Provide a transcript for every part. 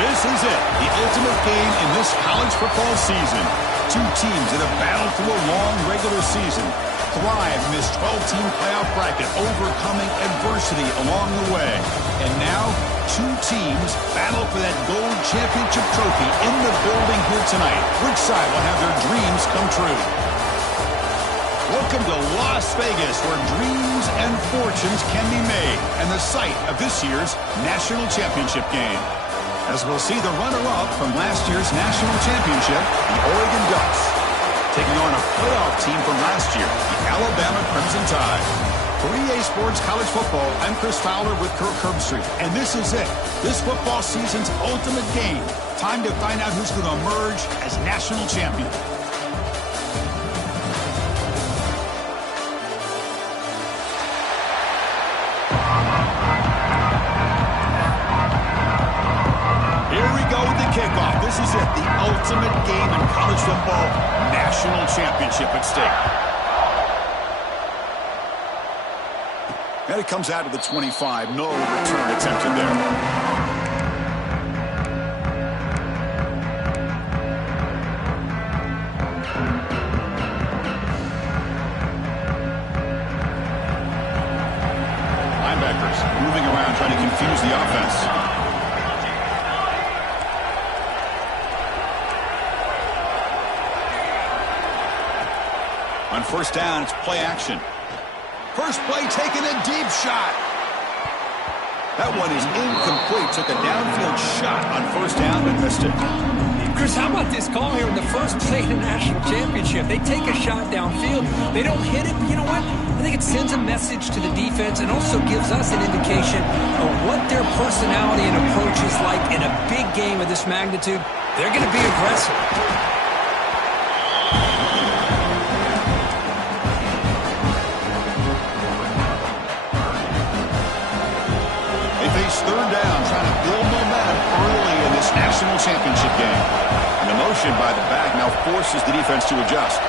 This is it, the ultimate game in this college football season. Two teams that have battled through a long regular season, thrive in this 12-team playoff bracket, overcoming adversity along the way. And now, two teams battle for that gold championship trophy in the building here tonight. Which side will have their dreams come true? Welcome to Las Vegas, where dreams and fortunes can be made, and the site of this year's national championship game. As we'll see the runner-up from last year's national championship, the Oregon Ducks, taking on a playoff team from last year, the Alabama Crimson Tide. For EA Sports College Football, I'm Chris Fowler with Kirk Herbstreit, and this is it, this football season's ultimate game. Time to find out who's going to emerge as national champion. Kickoff. This is it, the ultimate game in college football, national championship at stake. And it comes out of the 25, no return attempted there. Linebackers moving around trying to confuse the offense. On first down, it's play action. First play, taking a deep shot. That one is incomplete. Took a downfield shot on first down, but missed it. Chris, how about this call here in the first play in the national championship? They take a shot downfield. They don't hit it, but you know what? I think it sends a message to the defense and also gives us an indication of what their personality and approach is like in a big game of this magnitude. They're going to be aggressive. Third down, trying to build momentum early in this national championship game. And the motion by the back now forces the defense to adjust.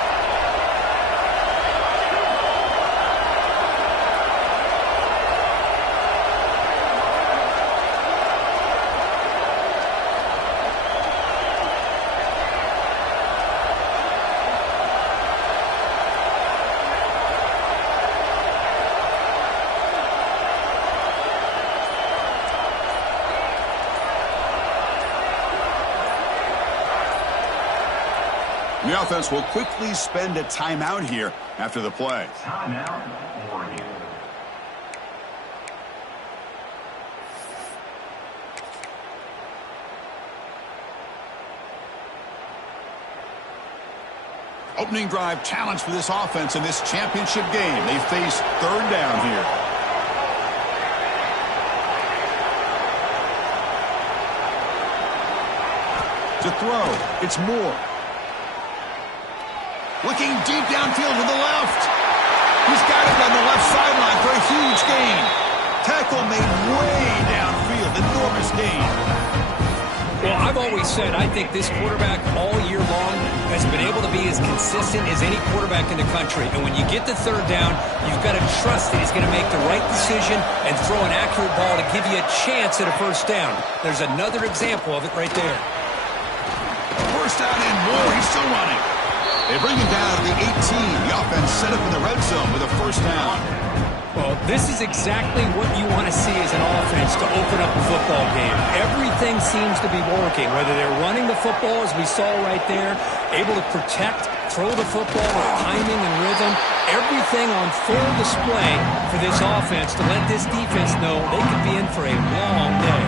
The offense will quickly spend a timeout here after the play. Timeout, Oregon. Opening drive challenge for this offense in this championship game. They face third down here. To throw, it's Moore. Looking deep downfield to the left. He's got it on the left sideline for a huge gain. Tackle made way downfield. Enormous gain. Well, I've always said I think this quarterback all year long has been able to be as consistent as any quarterback in the country. And when you get the third down, you've got to trust that he's going to make the right decision and throw an accurate ball to give you a chance at a first down. There's another example of it right there. First down and more. He's still running. They bring him down to the 18. The offense set up in the red zone with a first down. Well, this is exactly what you want to see as an offense to open up a football game. Everything seems to be working, whether they're running the football, as we saw right there, able to protect, throw the football with timing and rhythm, everything on full display for this offense to let this defense know they could be in for a long day.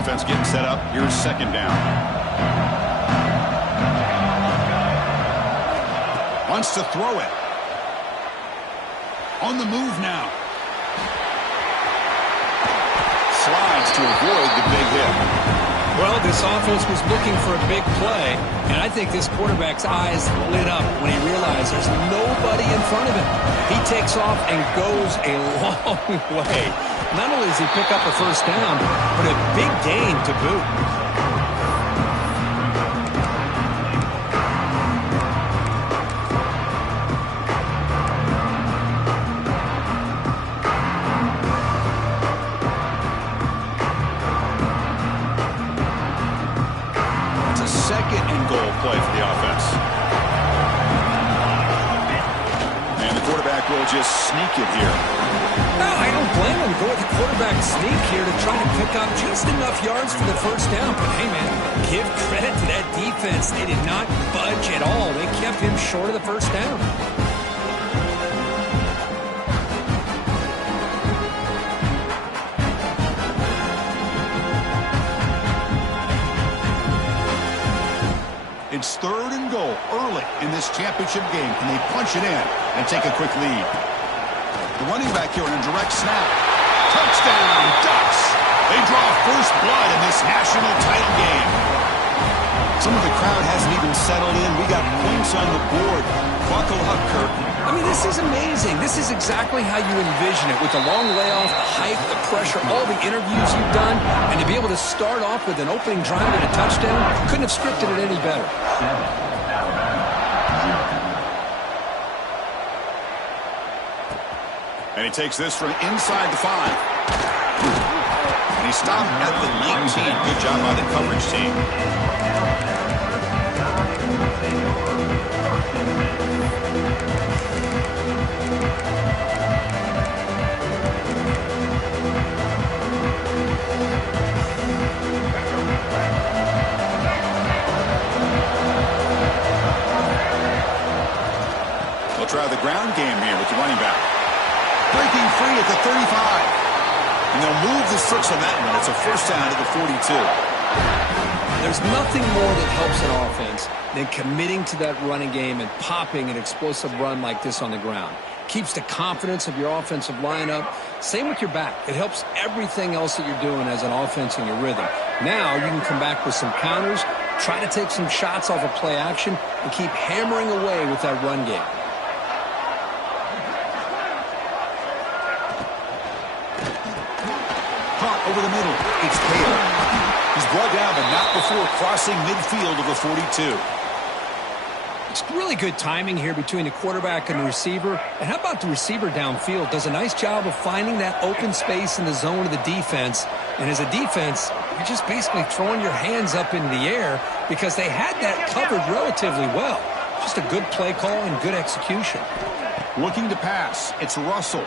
Offense getting set up. Here's second down. Wants to throw it. On the move now. Slides to avoid the big hit. Well, this offense was looking for a big play, and I think this quarterback's eyes lit up when he realized there's nobody in front of him. He takes off and goes a long way. Not only does he pick up a first down, but a big gain to boot. Second and goal play for the offense. And the quarterback will just sneak it here. No, I don't blame him. Go with the quarterback sneak here to try to pick up just enough yards for the first down. But hey, man, give credit to that defense. They did not budge at all. They kept him short of the first down. It's third and goal early in this championship game. Can they punch it in and take a quick lead? The running back here in a direct snap. Touchdown, Ducks. They draw first blood in this national title game. Some of the crowd hasn't even settled in. We got points on the board. Buckle up, Kirk. I mean, this is amazing. This is exactly how you envision it, with the long layoff, the hype, the pressure, all the interviews you've done, and to be able to start off with an opening drive and a touchdown, couldn't have scripted it any better. And he takes this from inside the 5. And he stopped at the 19. Good job by the coverage team. They'll try the ground game here with the running back. Breaking free at the 35. And they'll move the 6 on that one. It's a first down at the 42. There's nothing more that helps an offense than committing to that running game and popping an explosive run like this on the ground. Keeps the confidence of your offensive lineup. Same with your back. It helps everything else that you're doing as an offense in your rhythm. Now you can come back with some counters, try to take some shots off of play action, and keep hammering away with that run game. Over the middle, it's Taylor. He's brought down, but not before crossing midfield of the 42. It's really good timing here between the quarterback and the receiver. And how about the receiver downfield? Does a nice job of finding that open space in the zone of the defense. And as a defense, you're just basically throwing your hands up into the air because they had that covered relatively well. Just a good play call and good execution. Looking to pass, it's Russell.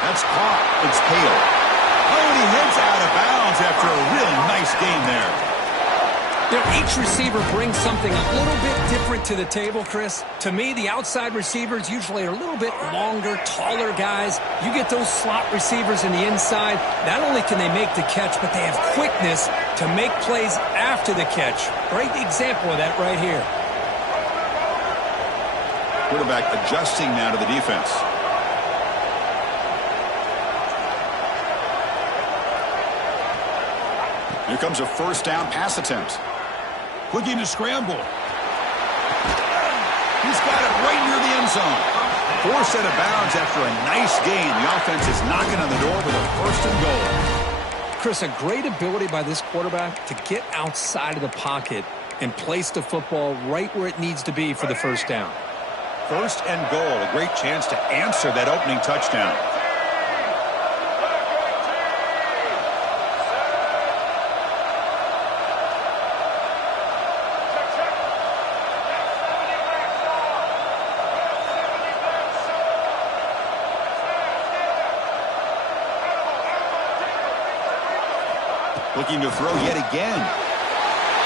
That's caught. It's Taylor. Oh, and he heads out of bounds after a really nice game there. Each receiver brings something a little bit different to the table, Chris. To me, the outside receivers usually are a little bit longer, taller guys. You get those slot receivers in the inside, not only can they make the catch, but they have quickness to make plays after the catch. Great example of that right here. Quarterback adjusting now to the defense. Here comes a first down pass attempt. Looking to scramble. He's got it right near the end zone. Forced out of bounds after a nice gain. The offense is knocking on the door with a first and goal. Chris, a great ability by this quarterback to get outside of the pocket and place the football right where it needs to be for the first down. First and goal, a great chance to answer that opening touchdown. Looking to throw yet again.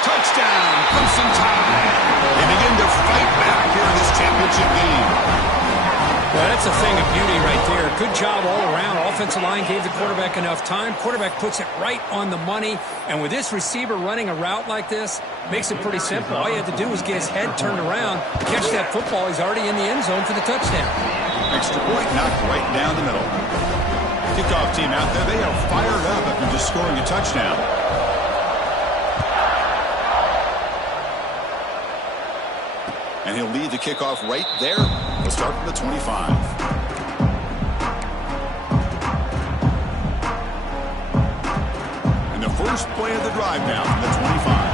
Touchdown, Crimson Tide. They begin to fight back here in this championship game. Well, that's a thing of beauty right there. Good job all around. Offensive line gave the quarterback enough time. Quarterback puts it right on the money. And with this receiver running a route like this, makes it pretty simple. All you have to do is get his head turned around, catch that football. He's already in the end zone for the touchdown. Extra point knocked right down the middle. Kickoff team out there, they are fired up after just scoring a touchdown. And he'll lead the kickoff right there. We'll start from the 25. And the first play of the drive now from the 25.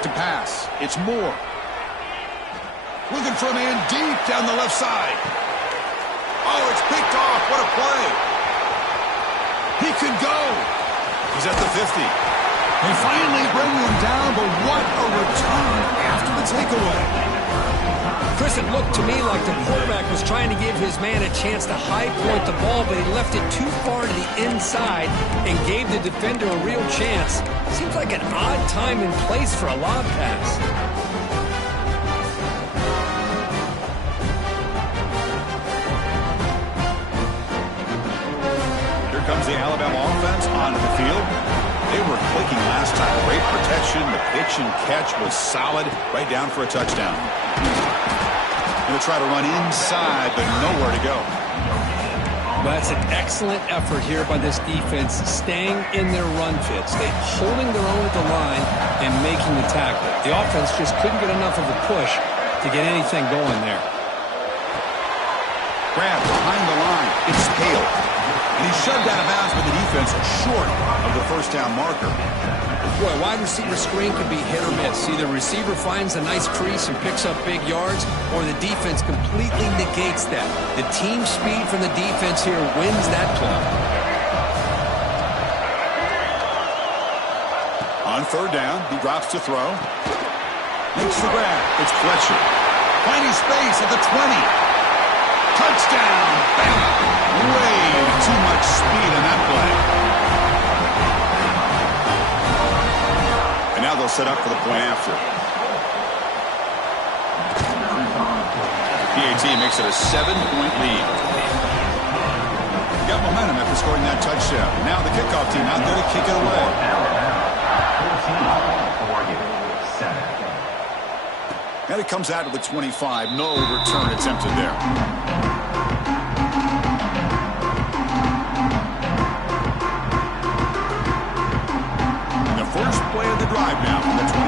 To pass. It's Moore. Looking for a man deep down the left side. Oh, it's picked off. What a play. He could go. He's at the 50. They finally bring him down, but what a return after the takeaway. Chris, it looked to me like the quarterback was trying to give his man a chance to high point the ball, but he left it too far to the inside and gave the defender a real chance. Seems like an odd time and place for a lob pass. Here comes the Alabama offense onto the field. They were clicking last time. Great protection. The pitch and catch was solid. Right down for a touchdown. Going to try to run inside, but nowhere to go. Well, that's an excellent effort here by this defense, staying in their run fits. They holding their own at the line and making the tackle. The offense just couldn't get enough of a push to get anything going there. Grab behind the line. It's Hale. And he's shoved out of bounds by the defense short of the first down marker. Boy, wide receiver screen can be hit or miss. Either receiver finds a nice crease and picks up big yards, or the defense completely negates that. The team speed from the defense here wins that play. On third down, he drops to throw. Makes the grab. It's Fletcher. Finding space at the 20. Touchdown, Bama. Way too much speed on that play. And now they'll set up for the point after. PAT makes it a 7-point lead. Got momentum after scoring that touchdown. Now the kickoff team out there to kick it away. And it comes out to the 25. No return attempted there. First play of the drive now from the 25.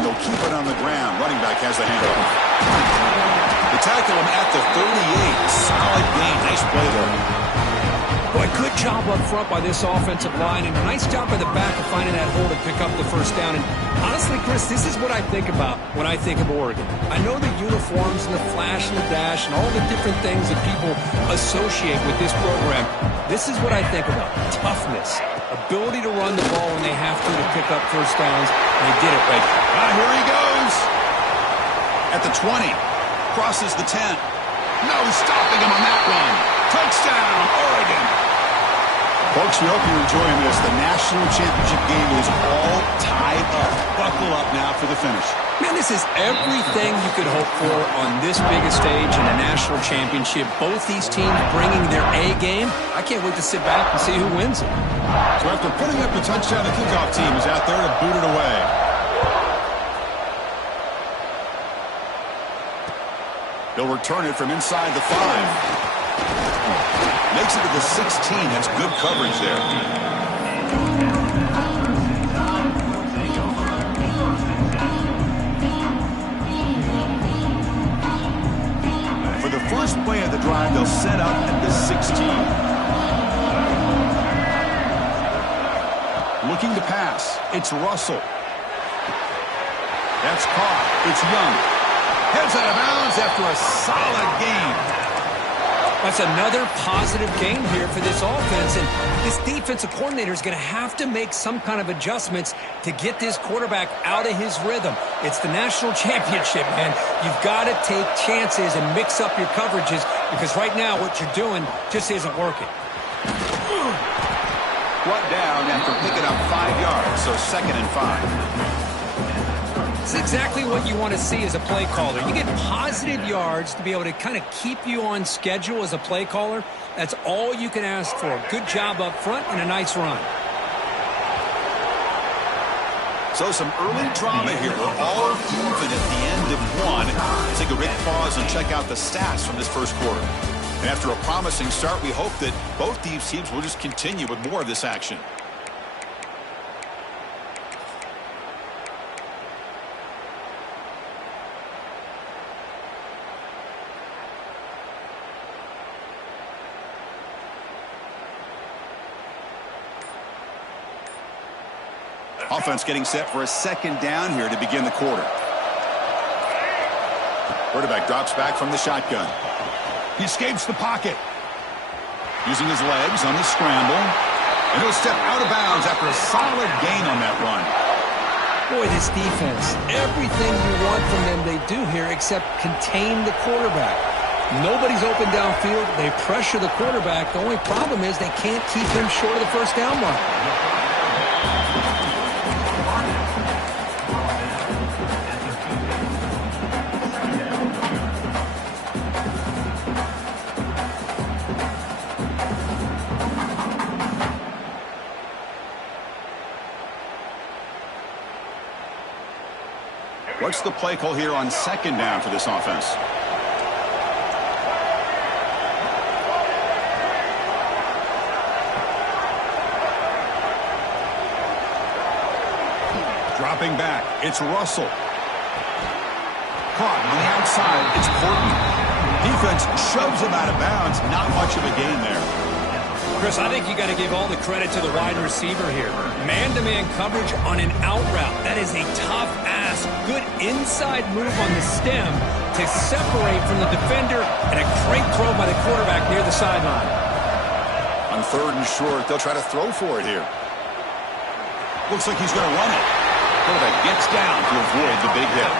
They'll keep it on the ground. Running back has the handoff. They tackle him at the 38. Solid gain. Nice play there. Boy, good job up front by this offensive line, and a nice job by the back of finding that hole to pick up the first down. And honestly, Chris, this is what I think about when I think of Oregon. I know the uniforms and the flash and the dash and all the different things that people associate with this program. This is what I think about. Toughness, ability to run the ball when they have to pick up first downs, and they did it right. Here he goes. At the 20. Crosses the 10. No stopping him on that run. Touchdown, Oregon. Folks, we hope you're enjoying this. The national championship game is all tied up. Buckle up now for the finish. Man, this is everything you could hope for on this biggest stage in a national championship. Both these teams bringing their A game. I can't wait to sit back and see who wins it. So after putting up the touchdown, the kickoff team is out there to boot it away. They'll return it from inside the 5. Makes it to the 16. That's good coverage there. For the first play of the drive, they'll set up at the 16. Looking to pass. It's Russell. That's caught. It's Young. Heads out of bounds after a solid game. That's another positive game here for this offense, and this defensive coordinator is going to have to make some kind of adjustments to get this quarterback out of his rhythm. It's the national championship, man. You've got to take chances and mix up your coverages, because right now what you're doing just isn't working. Brought down after picking up 5 yards, so 2nd and 5. It's exactly what you want to see as a play caller. You get positive yards to be able to kind of keep you on schedule as a play caller. That's all you can ask for. Good job up front and a nice run. So some early drama here. We're all even at the end of one. Take a quick pause and check out the stats from this first quarter. And after a promising start, we hope that both these teams will just continue with more of this action. Offense getting set for a 2nd down here to begin the quarter. Quarterback drops back from the shotgun. He escapes the pocket. Using his legs on the scramble. And he'll step out of bounds after a solid gain on that run. Boy, this defense, everything you want from them they do here except contain the quarterback. Nobody's open downfield. They pressure the quarterback. The only problem is they can't keep him short of the first down mark. What's the play call here on 2nd down for this offense? Dropping back, it's Russell. Caught on the outside, it's Portman. Defense shoves him out of bounds. Not much of a gain there. Chris, I think you got to give all the credit to the wide receiver here. Man-to-man coverage on an out route. That is a tough ask. Good inside move on the stem to separate from the defender, and a great throw by the quarterback near the sideline. On 3rd and short, they'll try to throw for it here. Looks like he's going to run it. Quarterback gets down to avoid the big hit.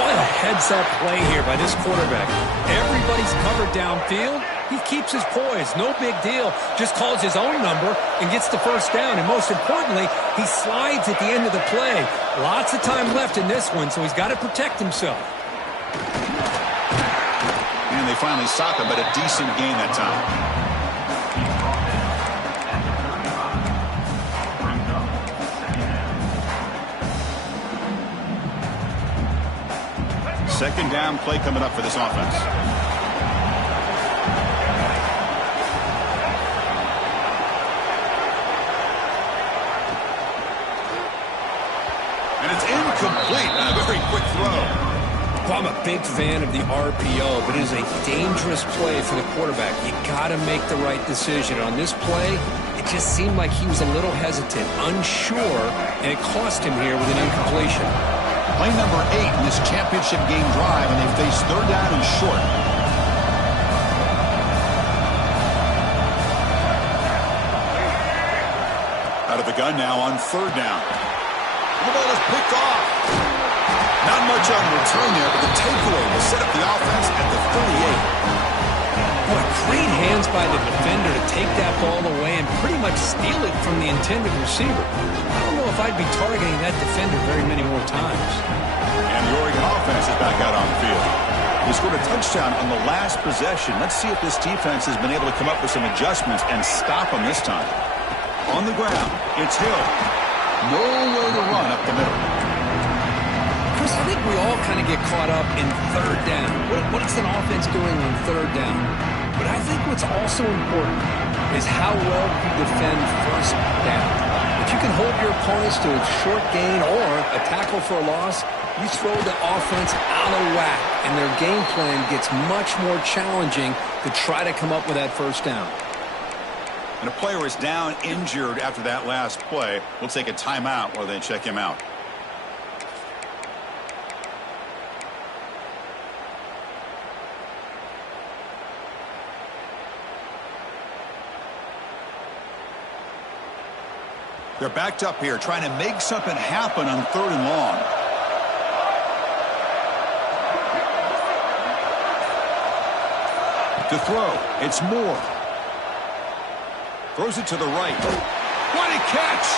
What a heads-up play here by this quarterback. Everybody's covered downfield. He keeps his poise. No big deal. Just calls his own number and gets the first down. And most importantly, he slides at the end of the play. Lots of time left in this one, so he's got to protect himself. And they finally stop him, but a decent gain that time. Second down play coming up for this offense. And it's incomplete. A very quick throw. Well, I'm a big fan of the RPO, but it is a dangerous play for the quarterback. You got to make the right decision. On this play, it just seemed like he was a little hesitant, unsure, and it cost him here with an incompletion. Play number 8 in this championship game drive, and they face third down and short. Out of the gun now on third down. The ball is picked off. Not much on the return there, but the takeaway will set up the offense at the 38. Boy, great hands by the defender to take that ball away and pretty much steal it from the intended receiver. I don't know if I'd be targeting that defender very many more times. And the Oregon offense is back out on the field. They scored a touchdown on the last possession. Let's see if this defense has been able to come up with some adjustments and stop them this time. On the ground, it's Hill. Nowhere to run up the middle. Chris, I think we all kind of get caught up in third down. What is an offense doing on third down? But I think what's also important is how well you defend first down. If you can hold your opponents to a short gain or a tackle for a loss, you throw the offense out of whack, and their game plan gets much more challenging to try to come up with that first down. And a player is down injured after that last play. We'll take a timeout while they check him out. They're backed up here, trying to make something happen on third and long. To throw, it's Moore. Throws it to the right. What a catch!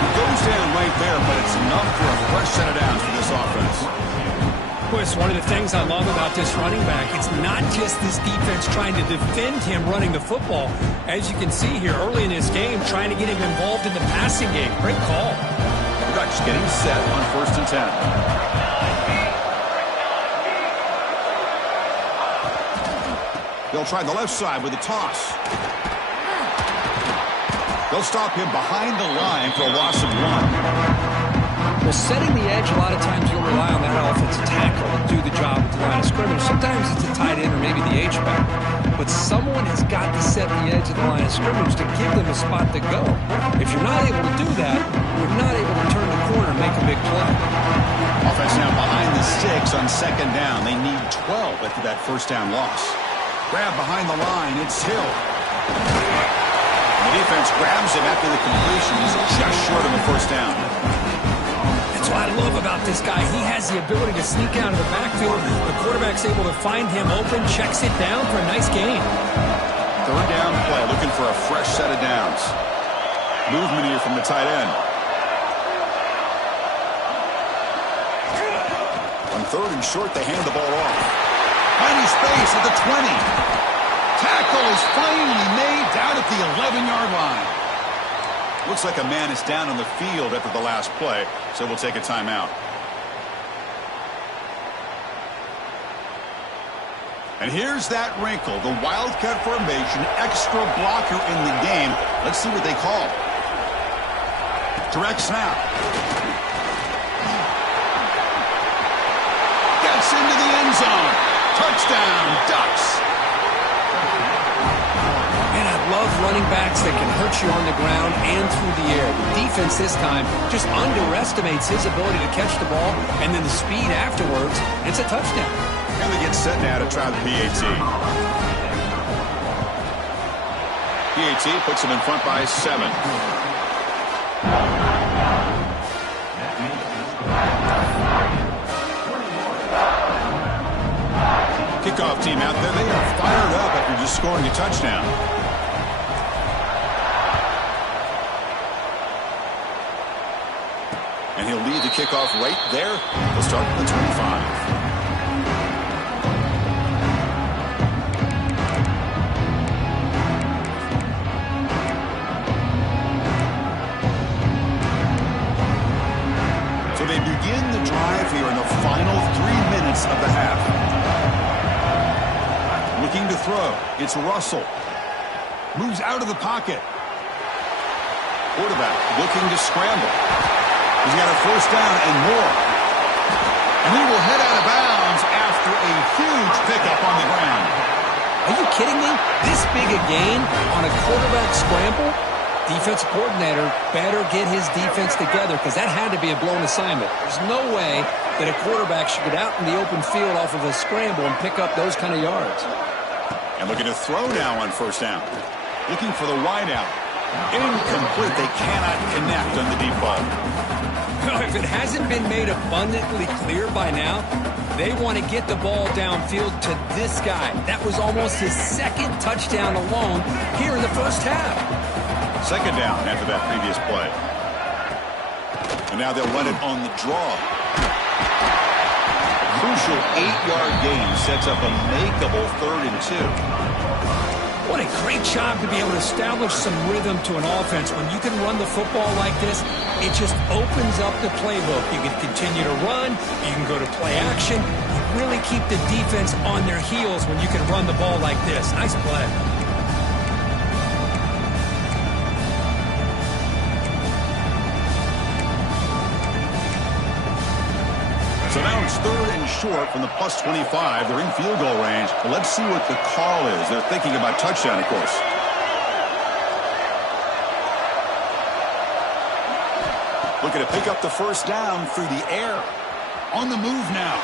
It goes down right there, but it's enough for a fresh set of downs for this offense. Chris, one of the things I love about this running back, it's not just this defense trying to defend him running the football. As you can see here early in this game, trying to get him involved in the passing game. Great call. The Ducks getting set on 1st and 10. They'll try the left side with a toss. They'll stop him behind the line for a loss of 1. Well, setting the edge, a lot of times you'll rely on that offensive tackle to do the job at the line of scrimmage. Sometimes it's a tight end or maybe the H-back. But someone has got to set the edge of the line of scrimmage to give them a spot to go. If you're not able to do that, you're not able to turn the corner and make a big play. Offense now behind the 6 on 2nd down. They need 12 after that first down loss. Grab behind the line. It's Hill. The defense grabs him after the completion. He's just short of the first down. That's what I love about this guy. He has the ability to sneak out of the backfield. The quarterback's able to find him open, checks it down for a nice gain. Third down play, looking for a fresh set of downs. Movement here from the tight end. On 3rd and short, they hand the ball off. Tiny space at the 20. Tackle is finally made down at the 11-yard line. Looks like a man is down on the field after the last play, so we'll take a timeout. And here's that wrinkle, the Wildcat formation, extra blocker in the game. Let's see what they call. Direct snap. Gets into the end zone. Touchdown, Ducks. And I love running backs that can hurt you on the ground and through the air. The defense this time just underestimates his ability to catch the ball, and then the speed afterwards, it's a touchdown. And they get set now to try the PAT. PAT puts them in front by 7. Kickoff team out there. They are fired up after just scoring a touchdown. And he'll lead the kickoff right there. He'll start at the 25. So they begin the drive here in the final 3 minutes of the half. Looking to throw. It's Russell. Moves out of the pocket. Quarterback looking to scramble. He's got a first down and more. And he will head out of bounds on a quarterback scramble, defensive coordinator better get his defense together because that had to be a blown assignment. There's no way that a quarterback should get out in the open field off of a scramble and pick up those kind of yards. And looking to throw now on first down. Looking for the wide out. Incomplete. They cannot connect on the deep ball. Well, if it hasn't been made abundantly clear by now, they want to get the ball downfield to this guy. That was almost his second touchdown alone here in the first half. Second down after that previous play. And now they'll run it on the draw. A crucial 8-yard gain sets up a makeable 3rd and 2. What a great job to be able to establish some rhythm to an offense. When you can run the football like this, it just opens up the playbook. You can continue to run. You can go to play action. You really keep the defense on their heels when you can run the ball like this. Nice play. So now it's 3rd and short from the plus 25. They're in field goal range. But let's see what the call is. They're thinking about touchdown, of course. Looking to pick up the first down through the air. On the move now.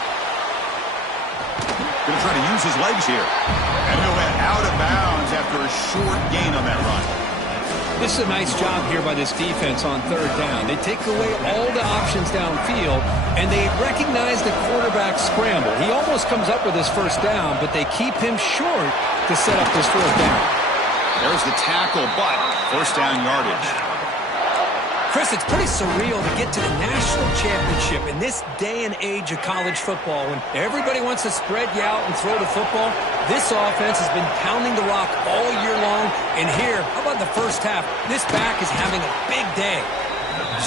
Going to try to use his legs here. And he went out of bounds after a short gain on that run. This is a nice job here by this defense on 3rd down. They take away all the options downfield, and they recognize the quarterback scramble. He almost comes up with his first down, but they keep him short to set up this 4th down. There's the tackle, but first down yardage. Chris, it's pretty surreal to get to the national championship in this day and age of college football when everybody wants to spread you out and throw the football. This offense has been pounding the rock all year long, and here, how about the first half? This back is having a big day.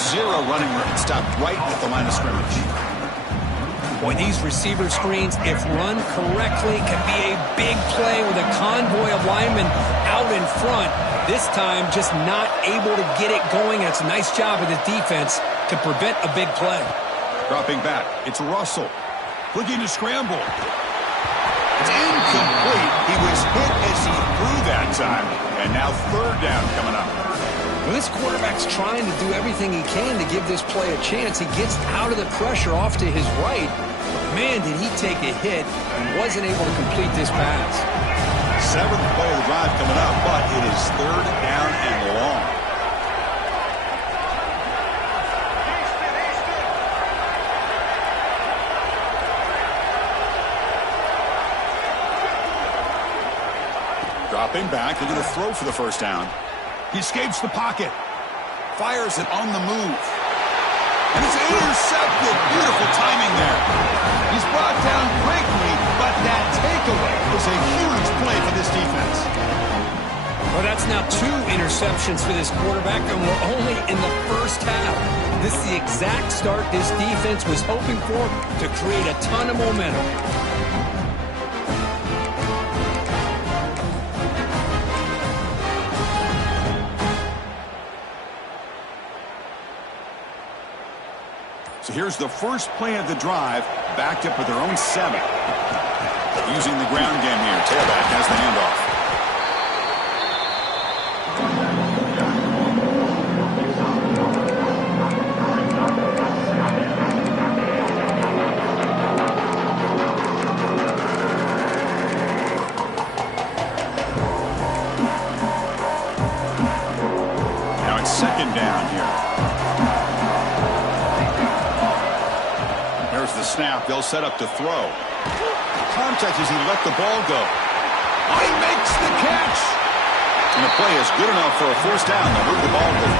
0 running room, stopped right at the line of scrimmage. Boy, these receiver screens, if run correctly, can be a big play with a convoy of linemen out in front. This time, just not able to get it going. And it's a nice job of the defense to prevent a big play. Dropping back, it's Russell. Looking to scramble. It's incomplete. He was hit as he threw that time. And now 3rd down coming up. Well, this quarterback's trying to do everything he can to give this play a chance. He gets out of the pressure off to his right. Man, did he take a hit and wasn't able to complete this pass. 7th play of the drive coming up, but it is 3rd down and long. Dropping back, they're going to throw for the first down. He escapes the pocket. Fires it on the move. And it's intercepted. Beautiful timing there. He's brought down quickly, but that takeaway is a huge play for this defense. Well, that's now 2 interceptions for this quarterback, and we're only in the first half. This is the exact start this defense was hoping for to create a ton of momentum. So here's the first play of the drive, backed up with their own 7. Using the ground game here. Tailback has the handoff. Now it's 2nd down here. There's the snap. They'll set up to throw. Contact as he let the ball go. Oh, he makes the catch. And the play is good enough for a first down. They'll move the ball to the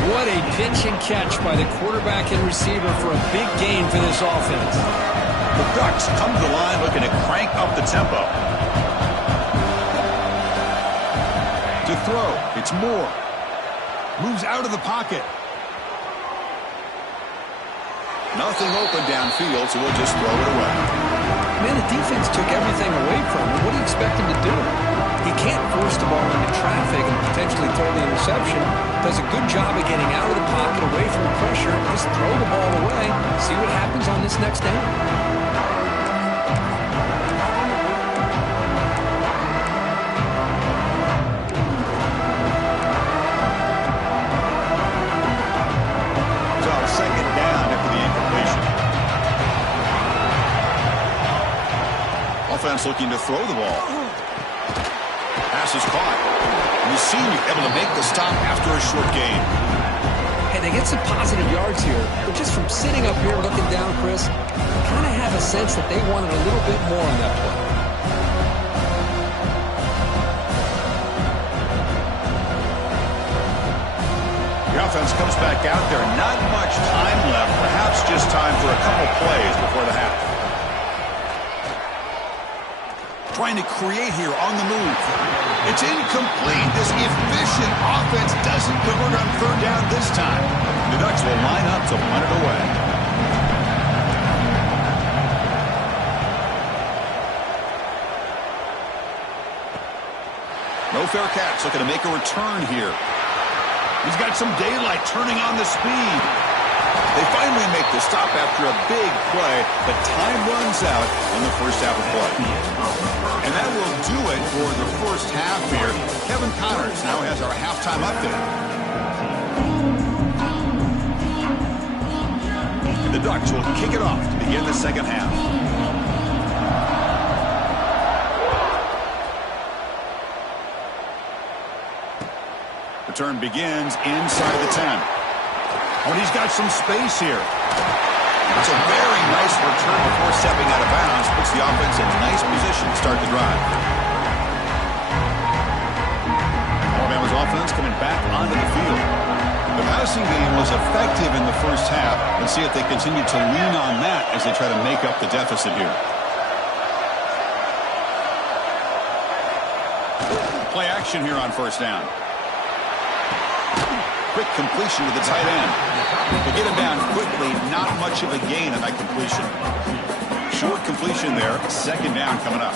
44. What a pitch and catch by the quarterback and receiver for a big gain for this offense. The Ducks come to the line looking to crank up the tempo. To throw, it's Moore. Moves out of the pocket. Nothing open downfield, so we'll just throw it away. Man, the defense took everything away from him. What do you expect him to do? He can't force the ball into traffic and potentially throw the interception. Does a good job of getting out of the pocket, away from the pressure. Just throw the ball away. See what happens on this next down. offense looking to throw the ball. Pass is caught. And the senior able to make the stop after a short gain. Hey, they get some positive yards here, but just from sitting up here looking down, Chris, I kind of have a sense that they wanted a little bit more on that play. The offense comes back out there. Not much time left. Perhaps just time for a couple plays before the half. Trying to create here on the move. It's incomplete. This efficient offense doesn't convert on third down this time. The Ducks will line up to punt it away. No fair catch. Looking to make a return here. He's got some daylight turning on the speed. They finally make the stop after a big play, but time runs out in the first half of play. And that will do it for the first half here. Kevin Connors now has our halftime update. And the Ducks will kick it off to begin the second half. Return begins inside the 10. Oh, and he's got some space here. It's a very nice return before stepping out of bounds. Puts the offense in nice position to start the drive. Alabama's offense coming back onto the field. The passing game was effective in the first half. Let's see if they continue to lean on that as they try to make up the deficit here. Play action here on first down. Quick completion to the tight end. To get him down quickly, not much of a gain on that completion. Short completion there, second down coming up.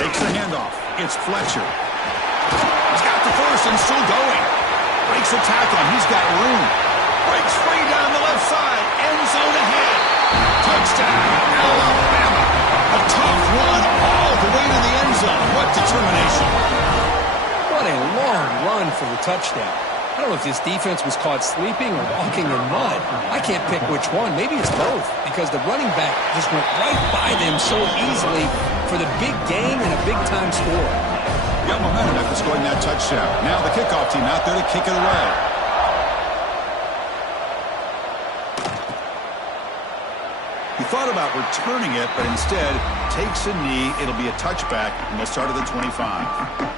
Takes the handoff. It's Fletcher. He's got the first and still going. Breaks a tackle. He's got room. Breaks free down the left side. End zone ahead. Touchdown, Alabama. A tough run all the way to the end zone. What determination. What a long run for the touchdown. I don't know if this defense was caught sleeping or walking in mud. I can't pick which one. Maybe it's both, because the running back just went right by them so easily for the big gain and a big-time score. Got momentum after scoring that touchdown. Now the kickoff team out there to kick it away. He thought about returning it, but instead takes a knee. It'll be a touchback, and they'll start at the 25.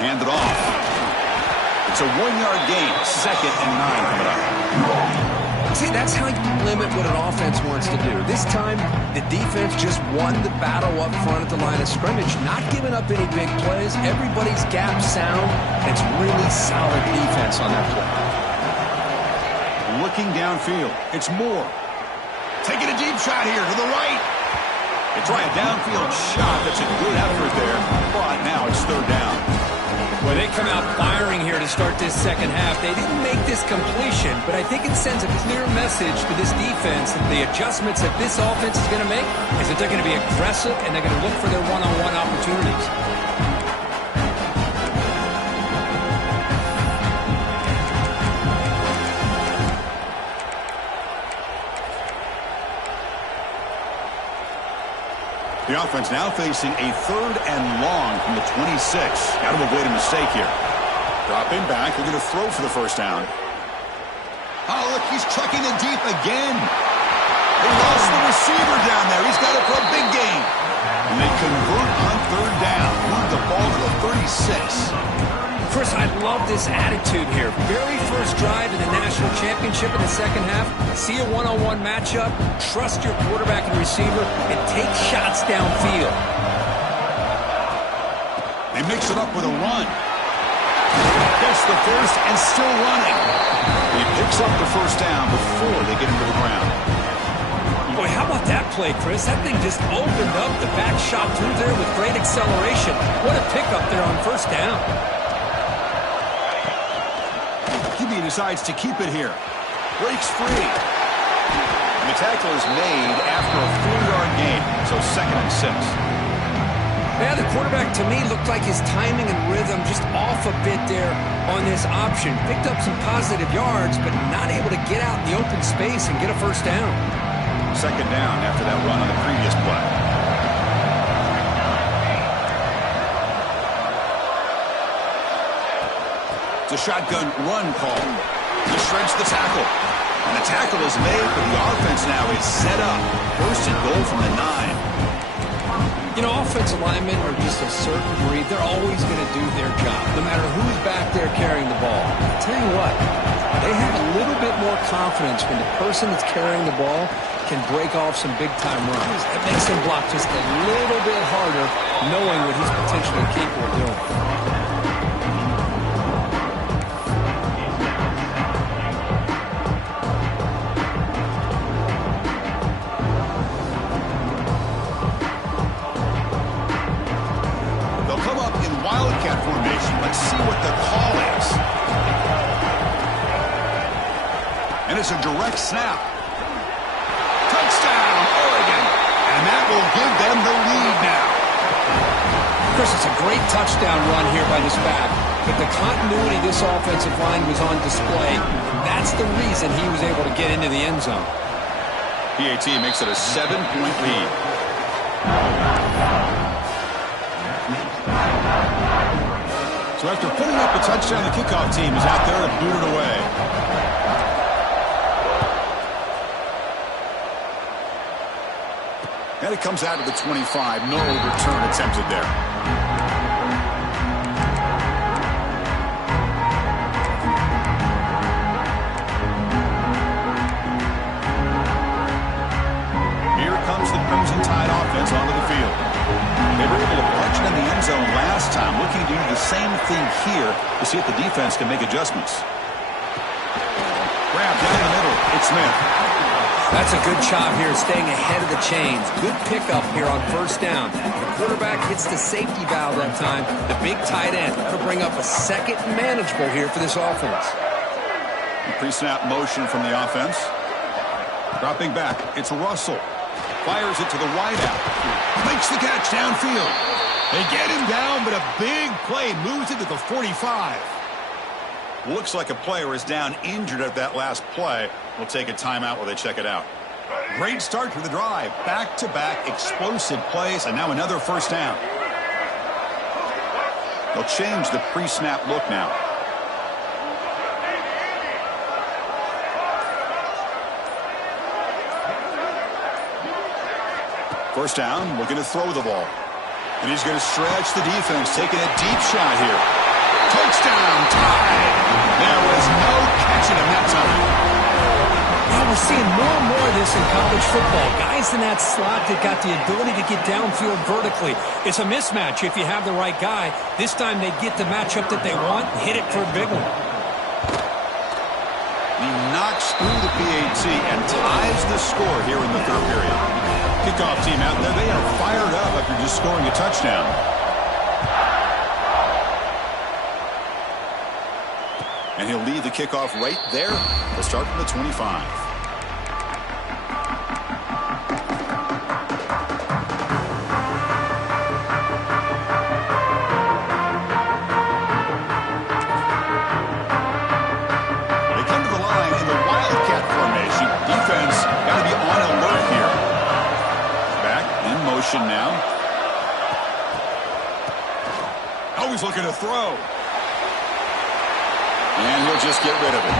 Hand it off. It's a 1-yard gain. 2nd and 9 coming up. See, that's how you limit what an offense wants to do. This time, the defense just won the battle up front at the line of scrimmage, not giving up any big plays. Everybody's gap sound. It's really solid defense on that play. Looking downfield. It's Moore. Taking a deep shot here to the right. They try a downfield shot. That's a good effort there. But now it's third down. Well, they come out firing here to start this second half. They didn't make this completion, but I think it sends a clear message to this defense that the adjustments that this offense is going to make is that they're going to be aggressive and they're going to look for their one-on-one opportunities. The offense now facing a 3rd and long from the 26. Got to avoid a mistake here. Dropping back. They're going to throw for the first down. Oh, look, he's chucking it deep again. They lost the receiver down there. He's got it for a big gain. And they convert on third down. Move the ball to the 36. Chris, I love this attitude here. Very first drive in the national championship in the second half. See a one-on-one matchup, trust your quarterback and receiver, and take shots downfield. They mix it up with a run. Gets the first and still running. He picks up the first down before they get him to the ground. Boy, how about that play, Chris? That thing just opened up. The back shot through there with great acceleration. What a pickup there on first down. QB decides to keep it here. Breaks free. And the tackle is made after a 4-yard gain, so 2nd and 6. Yeah, the quarterback, to me, looked like his timing and rhythm just off a bit there on this option. Picked up some positive yards, but not able to get out in the open space and get a first down. 2nd down after that run on the previous play. It's a shotgun run call. He shreds the tackle. And the tackle is made, but the offense now is set up. 1st and goal from the 9. You know, offensive linemen are just a certain breed. They're always going to do their job, no matter who's back there carrying the ball. I'll tell you what, they have a little bit more confidence when the person that's carrying the ball can break off some big-time runs. That makes them block just a little bit harder, knowing what he's potentially capable of doing. Let's see what the call is. And it's a direct snap. Touchdown, Oregon. And that will give them the lead now. Chris, it's a great touchdown run here by this back. But the continuity of this offensive line was on display. That's the reason he was able to get into the end zone. PAT makes it a 7-point lead. So after putting up a touchdown, the kickoff team is out there and booted away. And it comes out to the 25. No return attempted there. Here comes the Crimson Tide offense onto the field. They were able to punch it in the end zone last time, looking to do the same thing here to see if the defense can make adjustments. Grab down the middle. It's Smith. That's a good job here, staying ahead of the chains. Good pickup here on first down. The quarterback hits the safety valve that time. The big tight end. That'll bring up a second manageable here for this offense. Pre-snap motion from the offense. Dropping back. It's Russell. Fires it to the wideout. Makes the catch downfield. They get him down, but a big play moves it to the 45. Looks like a player is down injured at that last play. We'll take a timeout while they check it out. Great start to the drive. Back-to-back explosive plays, and now another first down. They'll change the pre-snap look now. First down, looking to throw the ball. And he's going to stretch the defense, taking a deep shot here. Touchdown, Tide! There was no catching him that time. Yeah, we're seeing more and more of this in college football. Guys in that slot that got the ability to get downfield vertically. It's a mismatch if you have the right guy. This time they get the matchup that they want, hit it for a big one. He knocks through the PAT and ties the score here in the third period. Kickoff team out there, they are fired up after just scoring a touchdown. And he'll lead the kickoff right there. They'll start from the 25. They come to the line in the Wildcat formation. Defense got to be on alert here. Back in motion now. Always looking to throw. And he'll just get rid of it.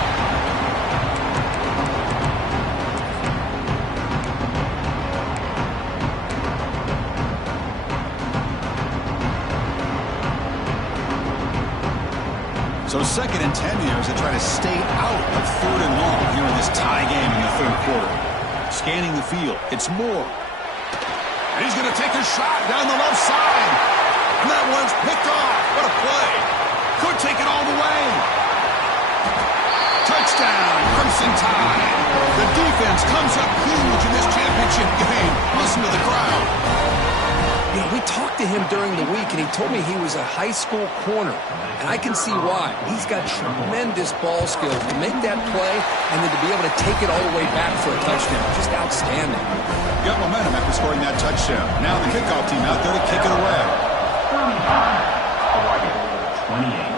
So 2nd and 10 here as they try to stay out of 3rd and long here in this tie game in the third quarter. Scanning the field. It's Moore. And he's going to take a shot down the left side. And that one's picked off. What a play. Could take it all the way. Touchdown, Crimson Tide. The defense comes up huge in this championship game. Listen to the crowd. You know, we talked to him during the week, and he told me he was a high school corner. And I can see why. He's got tremendous ball skills to make that play and then to be able to take it all the way back for a touchdown. Just outstanding. Got momentum after scoring that touchdown. Now the kickoff team out there to kick it away. 28.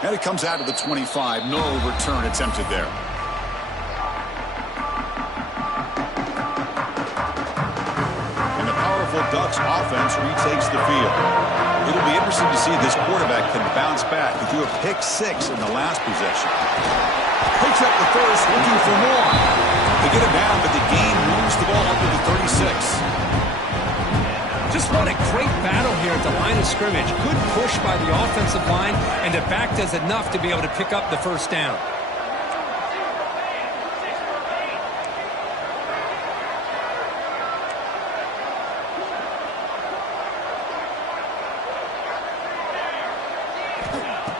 And it comes out to the 25. No return attempted there. And the powerful Ducks offense retakes the field. It'll be interesting to see if this quarterback can bounce back. He threw a pick-6 in the last possession. Picks up the first, looking for more. They get him down, but the game moves the ball up to the 36. Just what a great battle here at the line of scrimmage. Good push by the offensive line, and the back does enough to be able to pick up the first down.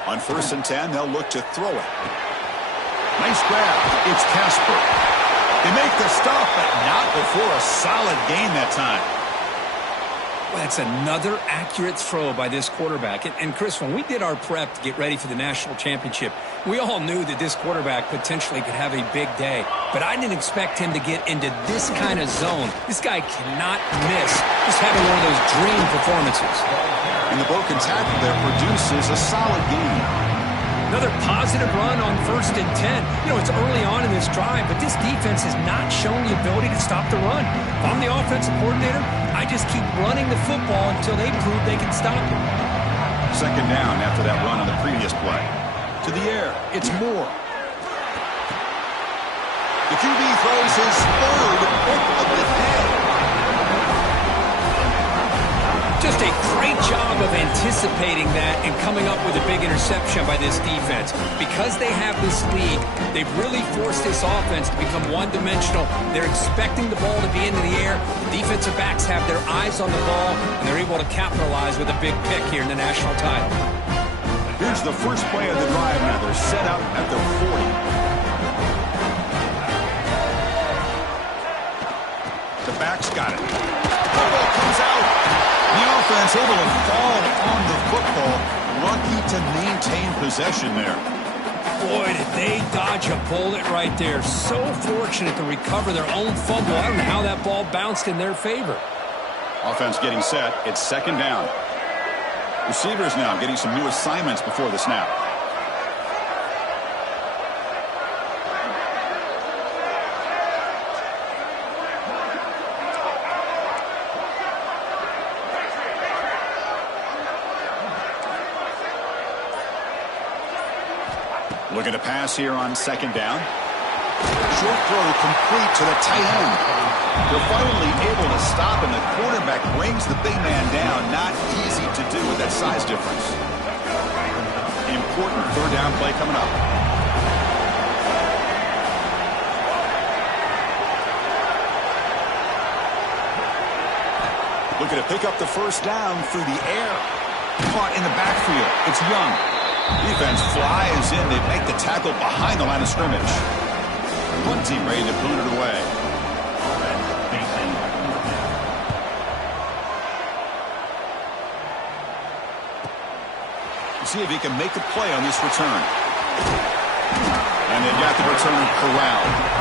On 1st and 10, they'll look to throw it. Nice grab. It's Casper. They make the stop, but not before a solid gain that time. Well, that's another accurate throw by this quarterback. And Chris, when we did our prep to get ready for the national championship, we all knew that this quarterback potentially could have a big day. But I didn't expect him to get into this kind of zone. This guy cannot miss. Just having one of those dream performances. And the broken tackle there produces a solid gain. Another positive run on 1st and 10. You know, it's early on in this drive, but this defense has not shown the ability to stop the run. If I'm the offensive coordinator, I just keep running the football until they prove they can stop it. 2nd down after that run on the previous play. To the air, it's Moore. The QB throws his 3rd pick of the day. Just a great job of anticipating that and coming up with a big interception by this defense. Because they have this lead, they've really forced this offense to become one-dimensional. They're expecting the ball to be into the air. The defensive backs have their eyes on the ball, and they're able to capitalize with a big pick here in the national title. Here's the first play of the drive now. They're set up at the 40. The back's got it. The ball comes out. The offense able to fall on the football. Lucky to maintain possession there. Boy, did they dodge a bullet right there. So fortunate to recover their own fumble. I don't know how that ball bounced in their favor. Offense getting set. It's 2nd down. Receivers now getting some new assignments before the snap. Looking to pass here on 2nd down. Short throw complete to the tight end. They're finally able to stop, and the quarterback brings the big man down. Not easy to do with that size difference. Important 3rd down play coming up. Looking to pick up the 1st down through the air. Caught in the backfield. It's Young. Defense flies in. They make the tackle behind the line of scrimmage. One team ready to boot it away. See if he can make a play on this return. And they've got the return corralled.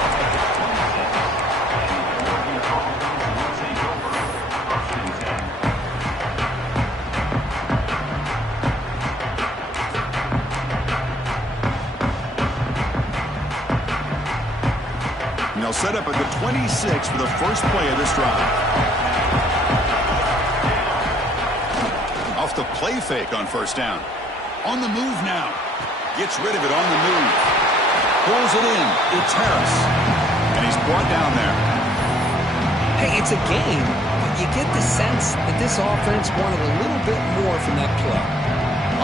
They'll set up at the 26 for the first play of this drive. Off the play fake on 1st down. On the move now. Gets rid of it on the move. Pulls it in. It's Harris. And he's brought down there. Hey, it's a game, but you get the sense that this offense wanted a little bit more from that play.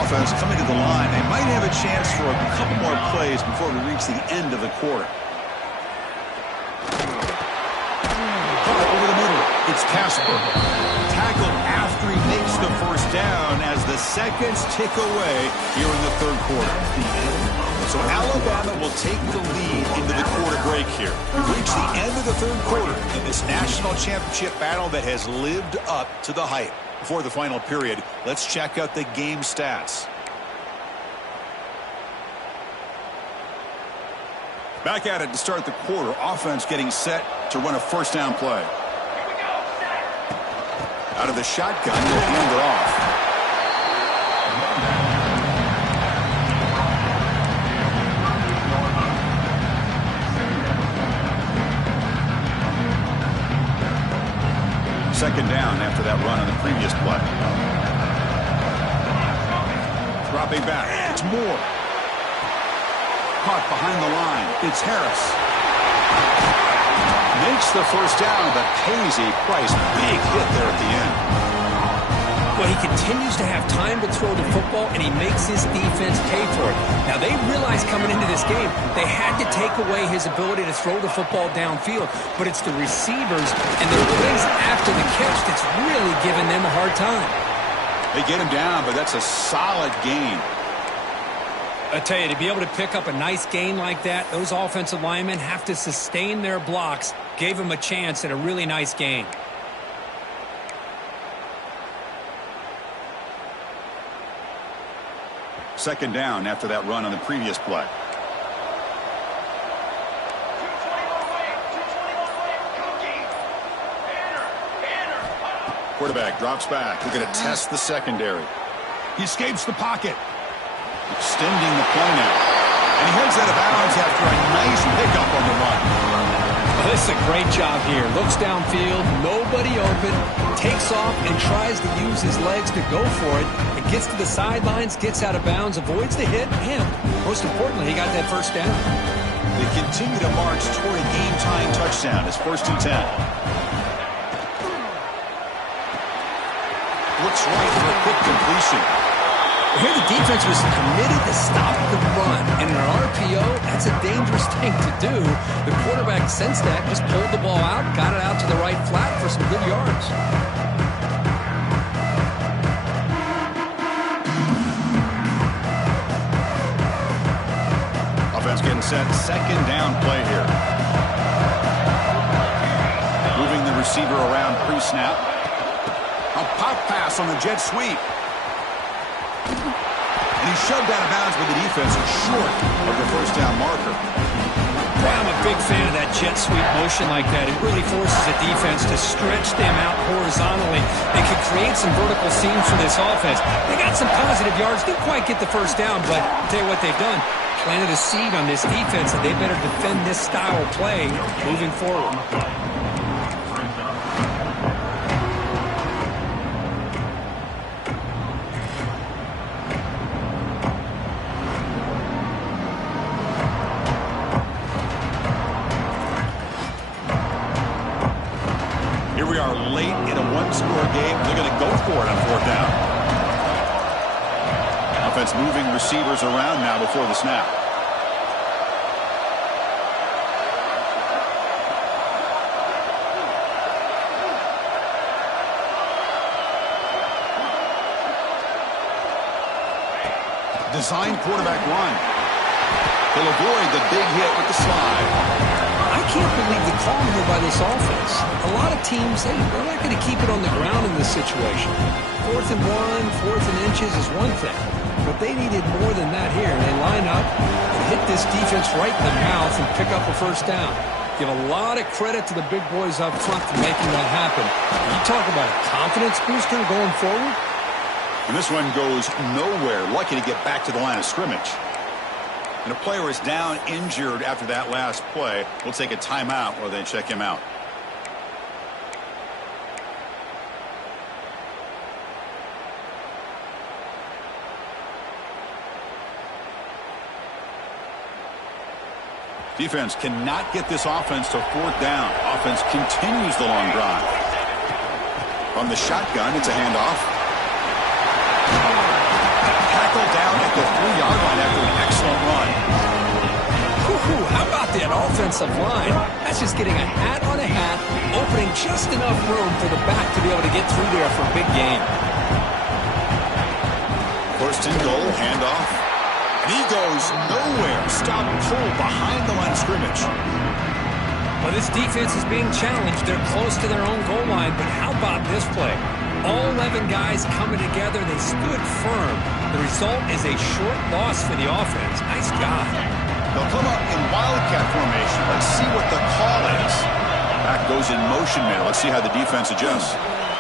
Offense coming to the line. They might have a chance for a couple more plays before we reach the end of the quarter. It's Casper. Tackled after he makes the 1st down as the seconds tick away here in the 3rd quarter. So Alabama will take the lead into the quarter break here. We've reached the end of the third quarter in this national championship battle that has lived up to the hype. Before the final period, let's check out the game stats. Back at it to start the quarter. Offense getting set to run a first down play. Out of the shotgun, they'll hand it off. Second down after that run on the previous play. Dropping back. It's Moore. Caught behind the line. It's Harris. Makes the first down, but pays a price. Big hit there at the end. Well, he continues to have time to throw the football, and he makes his defense pay for it. Now, they realized coming into this game they had to take away his ability to throw the football downfield, but it's the receivers and their plays after the catch that's really giving them a hard time. They get him down, but that's a solid gain. I tell you, to be able to pick up a nice gain like that, those offensive linemen have to sustain their blocks. Gave him a chance at a really nice gain. Second down after that run on the previous play. Quarterback drops back. We're going to test the secondary. He escapes the pocket. Extending the play now. And he heads out of bounds after a nice pickup on the run. Well, this is a great job here. Looks downfield, nobody open, takes off and tries to use his legs to go for it. And gets to the sidelines, gets out of bounds, avoids the hit, and most importantly, he got that first down. They continue to march toward a game-tying touchdown. It's 1st and 10. Looks right for a quick completion. Here the defense was committed to stop the run. And in an RPO, that's a dangerous thing to do. The quarterback sensed that, just pulled the ball out, got it out to the right flat for some good yards. Offense getting set. Second down play here. Moving the receiver around pre-snap. A pop pass on the jet sweep. And he's shoved out of bounds with the defense short of the first down marker. Boy, I'm a big fan of that jet sweep motion like that. It really forces the defense to stretch them out horizontally. They could create some vertical seams for this offense. They got some positive yards. Didn't quite get the first down, but I'll tell you what they've done. Planted a seed on this defense, and they better defend this style of play moving forward. Here we are late in a one-score game. They're going to go for it on 4th down. Offense moving receivers around now before the snap. Design quarterback run. He'll avoid the big hit with the slide. I can't believe the call here by this offense. A lot of teams, they're not going to keep it on the ground in this situation. 4th and 1, 4th and inches is one thing. But they needed more than that here. They line up and hit this defense right in the mouth and pick up a first down. Give a lot of credit to the big boys up front for making that happen. You talk about a confidence booster going forward. And this one goes nowhere. Lucky to get back to the line of scrimmage. And a player is down injured after that last play. We'll take a timeout while they check him out. Defense cannot get this offense to 4th down. Offense continues the long drive. From the shotgun, it's a handoff. Tackled down at the 3-yard line after an excellent run. How about that offensive line? That's just getting a hat on a hat, opening just enough room for the back to be able to get through there for a big gain. 1st and goal, handoff. And he goes nowhere. Stop pull behind the line of scrimmage. Well, this defense is being challenged. They're close to their own goal line, but how about this play? All 11 guys coming together. They stood firm. The result is a short loss for the offense. Nice job. They'll come up in wildcat formation. Let's see what the call is. Back goes in motion now. Let's see how the defense adjusts.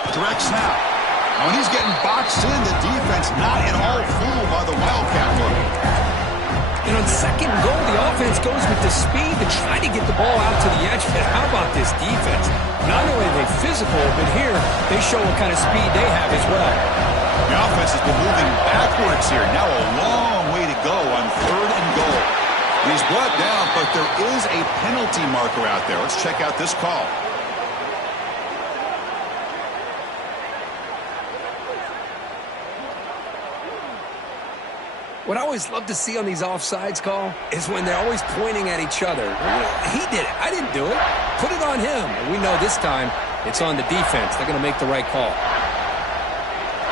Direct snap. Now, when he's getting boxed in, the defense not at all fooled by the wildcat look. And on second and goal, the offense goes with the speed to try to get the ball out to the edge. But how about this defense? Not only are they physical, but here they show what kind of speed they have as well. The offense has been moving backwards here. Now a long way to go on third and goal. He's brought down, but there is a penalty marker out there. Let's check out this call. What I always love to see on these offsides call is when they're always pointing at each other. He did it. I didn't do it. Put it on him. And we know this time it's on the defense. They're going to make the right call.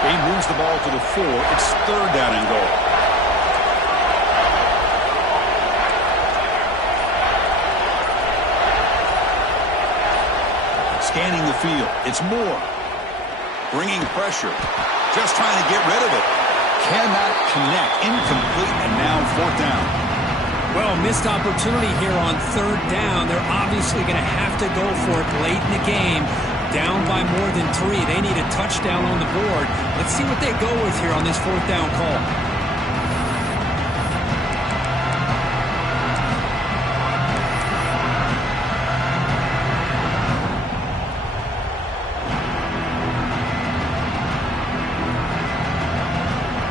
He moves the ball to the 4. It's third down and goal. Scanning the field. It's Moore. Bringing pressure. Just trying to get rid of it. Cannot connect. Incomplete, and now fourth down. Well, missed opportunity here on third down. They're obviously going to have to go for it late in the game. Down by more than 3. They need a touchdown on the board. Let's see what they go with here on this fourth down call.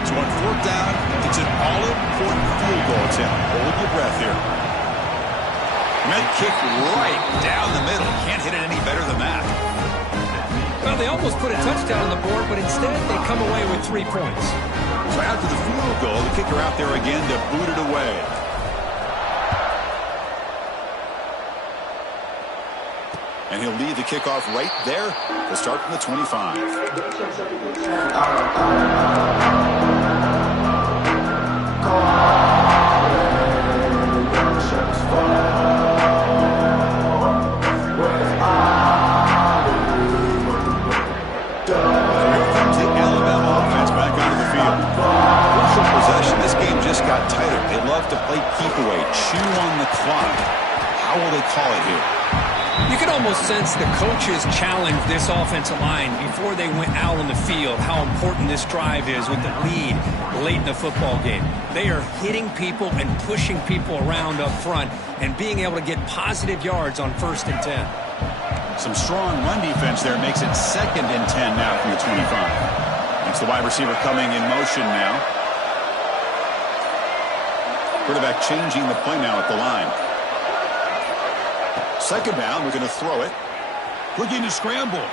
So on fourth down, it's an all-important field goal attempt. Hold your breath here. Med kick right down the middle. Can't hit it any better than that. Well, they almost put a touchdown on the board, but instead they come away with 3 points. So after the field goal, the kicker out there again to boot it away. And he'll lead the kickoff right there to start from the 25. This game just got tighter. They love to play keep away, chew on the clock. How will they call it here? You can almost sense the coaches challenge this offensive line before they went out on the field, how important this drive is with the lead late in the football game. They are hitting people and pushing people around up front and being able to get positive yards on 1st and 10. Some strong run defense there makes it 2nd and 10 now from the 25. It's the wide receiver coming in motion now. Quarterback changing the play now at the line. 2nd down, we're going to throw it. Looking to scramble.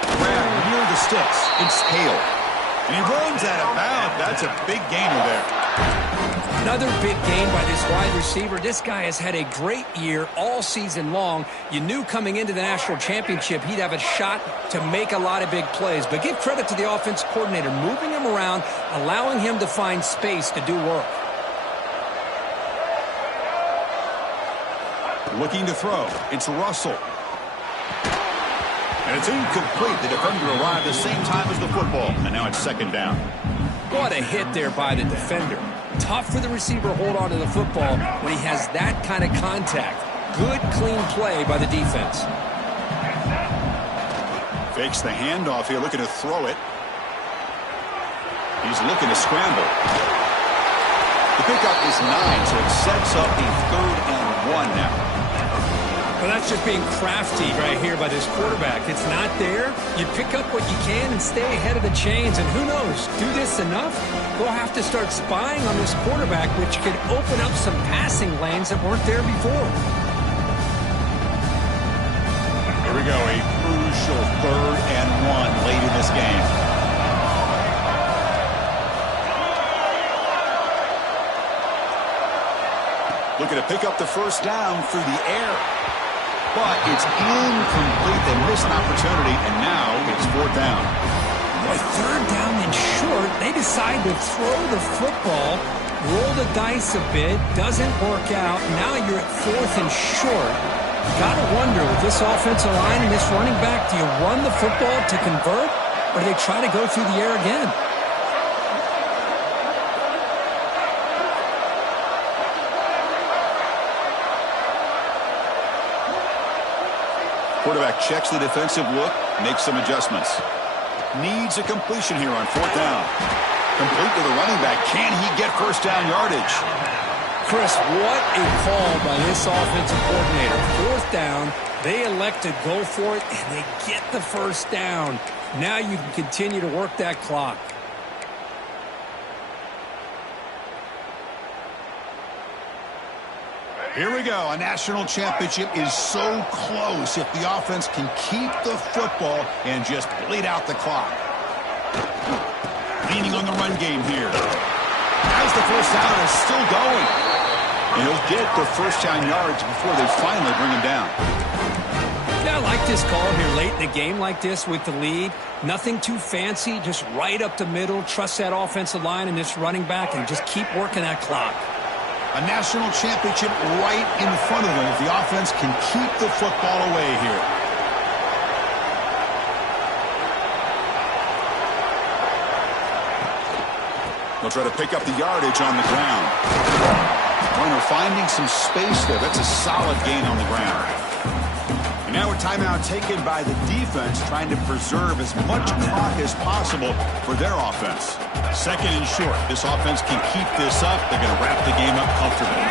Grab near the sticks. It's Hale. And he runs out of bounds. That's a big gainer there. Another big game by this wide receiver. This guy has had a great year all season long. You knew coming into the national championship he'd have a shot to make a lot of big plays. But give credit to the offense coordinator, moving him around, allowing him to find space to do work. Looking to throw. It's Russell. And it's incomplete. The defender arrived the same time as the football. And now it's 2nd down. What a hit there by the defender. Tough for the receiver to hold on to the football when he has that kind of contact. Good, clean play by the defense. Fakes the handoff here, looking to throw it. He's looking to scramble. The pickup is 9, so it sets up the 3rd and 1 now. Well, that's just being crafty right here by this quarterback. It's not there. You pick up what you can and stay ahead of the chains. And who knows, do this enough, we'll have to start spying on this quarterback, which could open up some passing lanes that weren't there before. Here we go, a crucial 3rd and 1 late in this game. Looking to pick up the 1st down through the air. But it's incomplete. They missed an opportunity, and now it's 4th down. With third down and short, they decide to throw the football, roll the dice a bit, doesn't work out. Now you're at fourth and short. Got to wonder, with this offensive line and this running back, do you run the football to convert, or do they try to go through the air again? Quarterback checks the defensive look, makes some adjustments. Needs a completion here on fourth down. Complete to the running back. Can he get first down yardage? Chris, what a call by this offensive coordinator. Fourth down, they elect to go for it, and they get the first down. Now you can continue to work that clock. Here we go. A national championship is so close if the offense can keep the football and just bleed out the clock. Leaning on the run game here. As the first down is still going. And he'll get the first down yards before they finally bring him down. Yeah, I like this call here late in the game like this with the lead. Nothing too fancy, just right up the middle. Trust that offensive line and this running back and just keep working that clock. A national championship right in front of them if the offense can keep the football away here. They'll try to pick up the yardage on the ground. Runner finding some space there. That's a solid gain on the ground. And now a timeout taken by the defense, trying to preserve as much clock as possible for their offense. Second and short. This offense can keep this up. They're going to wrap the game up comfortably.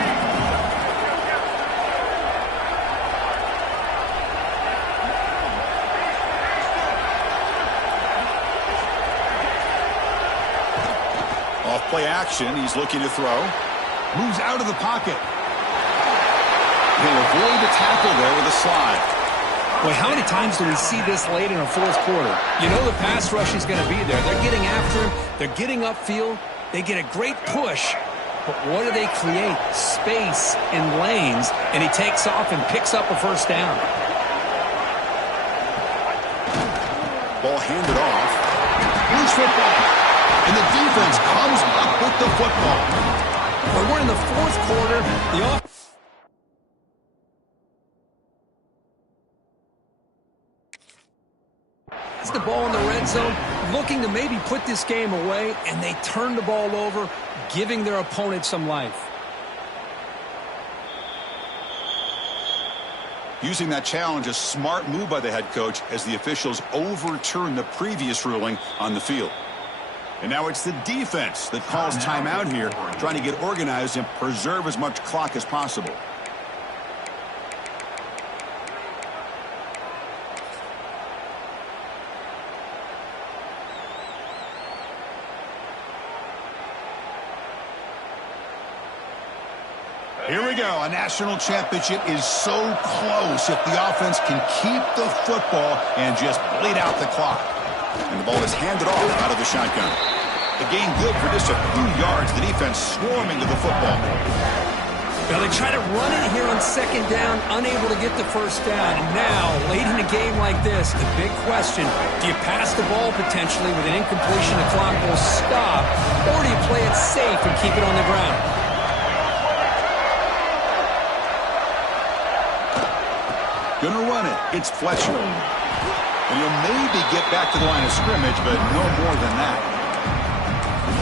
Off play action. He's looking to throw. Moves out of the pocket. He'll avoid the tackle there with a slide. Boy, how many times do we see this late in a fourth quarter? You know the pass rush is going to be there. They're getting after him. They're getting upfield. They get a great push. But what do they create? Space and lanes. And he takes off and picks up a first down. Ball handed off. Loose football. And the defense comes up with the football. Well, we're in the fourth quarter. The offense. The ball in the red zone, looking to maybe put this game away, and they turn the ball over, giving their opponent some life. Using that challenge, a smart move by the head coach as the officials overturn the previous ruling on the field. And now it's the defense that calls timeout here, trying to get organized and preserve as much clock as possible. Here we go. A national championship is so close if the offense can keep the football and just bleed out the clock. And the ball is handed off out of the shotgun. The gain good for just a few yards. The defense swarming to the football. Now they try to run it here on second down, unable to get the first down. And now, late in a game like this, the big question, do you pass the ball potentially with an incompletion? The clock will stop. Or do you play it safe and keep it on the ground? Gonna run it. It's Fletcher. And he'll maybe get back to the line of scrimmage, but no more than that.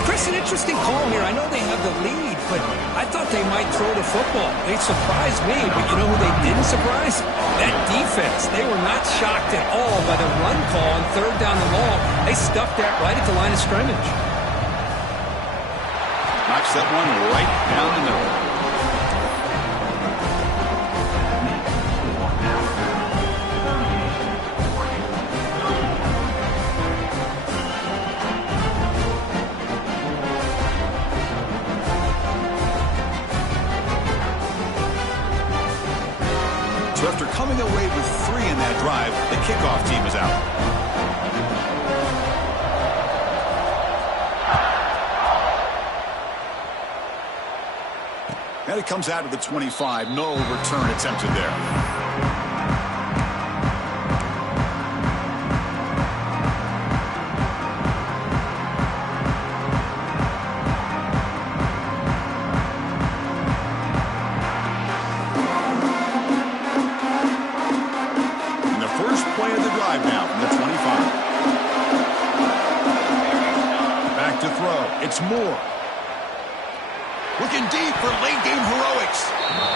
Chris, an interesting call here. I know they have the lead, but I thought they might throw the football. They surprised me, but you know who they didn't surprise? That defense. They were not shocked at all by the run call on third down and long. They stuffed that right at the line of scrimmage. Knocks that one right down the middle. So after coming away with 3 in that drive, the kickoff team is out. And it comes out of the 25. No return attempted there. It's Moore. Looking deep for late-game heroics.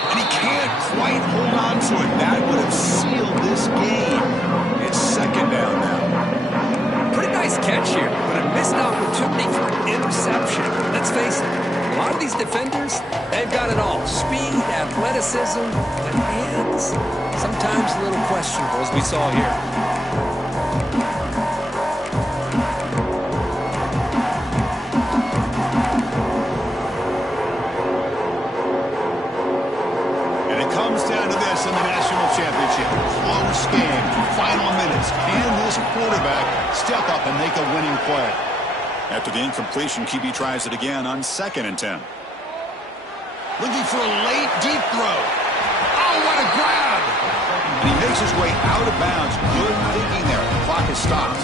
And he can't quite hold on to it. That would have sealed this game. It's second down now. Pretty nice catch here, but a missed opportunity for an interception. Let's face it, a lot of these defenders, they've got it all. Speed, athleticism, but hands, sometimes a little questionable, as we saw here. In the national championship, close game, final minutes. Can this quarterback step up and make a winning play? After the incompletion, QB tries it again on 2nd and 10. Looking for a late deep throw. Oh, what a grab! And he makes his way out of bounds. Good thinking there. The clock is stopped.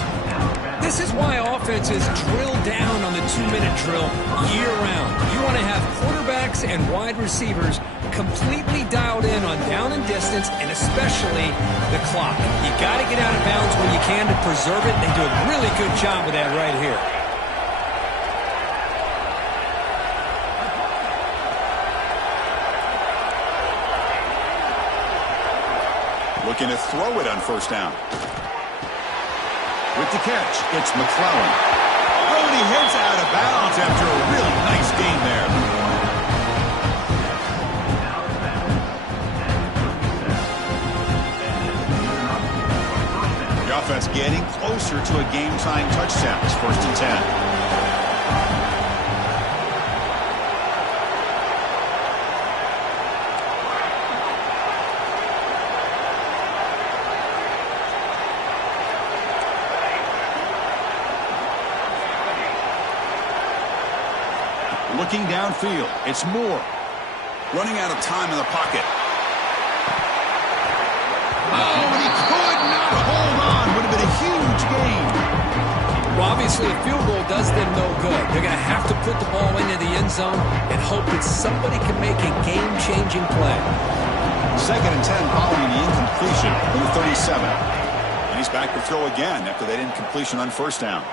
This is why offenses drill down on the 2-minute drill year-round. You want to have quarterbacks and wide receivers completely dialed in on down and distance, and especially the clock. You got to get out of bounds when you can to preserve it. They do a really good job of that right here. Looking to throw it on 1st down. With the catch, it's McClellan. Oh, and he heads out of bounds after a really nice gain there. The offense getting closer to a game-tying touchdown. It's 1st and 10. Looking downfield, it's Moore. Running out of time in the pocket. Oh, and he could not hold on. Would have been a huge gain. Well, obviously, a field goal does them no good. They're going to have to put the ball into the end zone and hope that somebody can make a game-changing play. 2nd and 10 following the incompletion from the 37. And he's back to throw again after that incompletion on 1st down.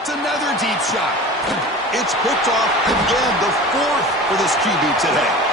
It's another deep shot. It's picked off again, the 4th for this QB today.